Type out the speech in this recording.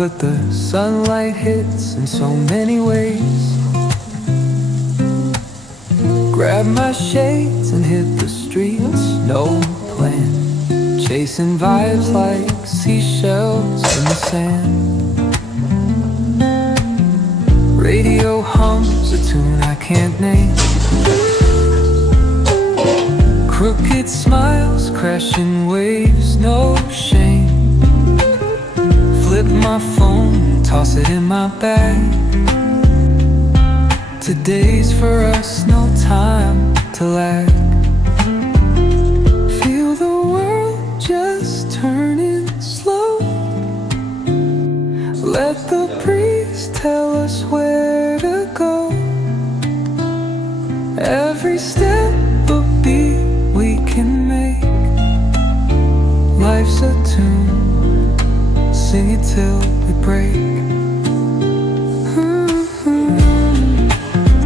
but the sunlight hits in so many ways. Grab my shades and hit the streets, no plan. Chasing vibes like seashells in the sand. Radio hums a tune I can't name. Crooked smiles, crashing waves, no shame. Flip my phone, toss it in my bag. Today's for us, no time to lag. Feel the world just turning slow. Let the breeze tell us where to go. Every step a beat we can make. Life's a tune, sing it till we break.